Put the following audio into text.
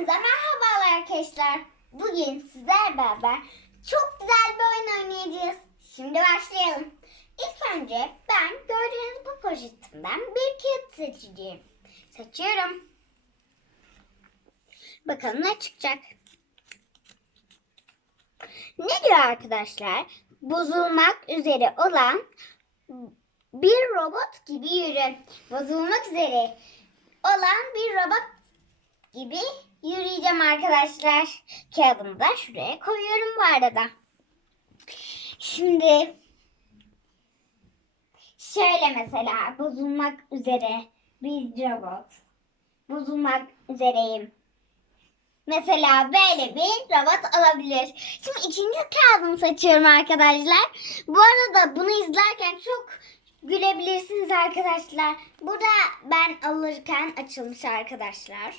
Hepinize merhabalar arkadaşlar. Bugün sizler beraber çok güzel bir oyun oynayacağız. Şimdi başlayalım. İlk önce ben gördüğünüz bu poşetimden bir kağıt seçeceğim. Seçiyorum. Bakalım ne çıkacak. Ne diyor arkadaşlar? Bozulmak üzere olan bir robot gibi yürü. Bozulmak üzere olan bir robot gibi yürüyeceğim arkadaşlar. Kağıdımı da şuraya koyuyorum bu arada. Şimdi şöyle mesela bozulmak üzere bir robot. Bozulmak üzereyim. Mesela böyle bir robot olabilir. Şimdi ikinci kağıdımı seçiyorum arkadaşlar. Bu arada bunu izlerken çok gülebilirsiniz arkadaşlar. Burada ben alırken açılmış arkadaşlar.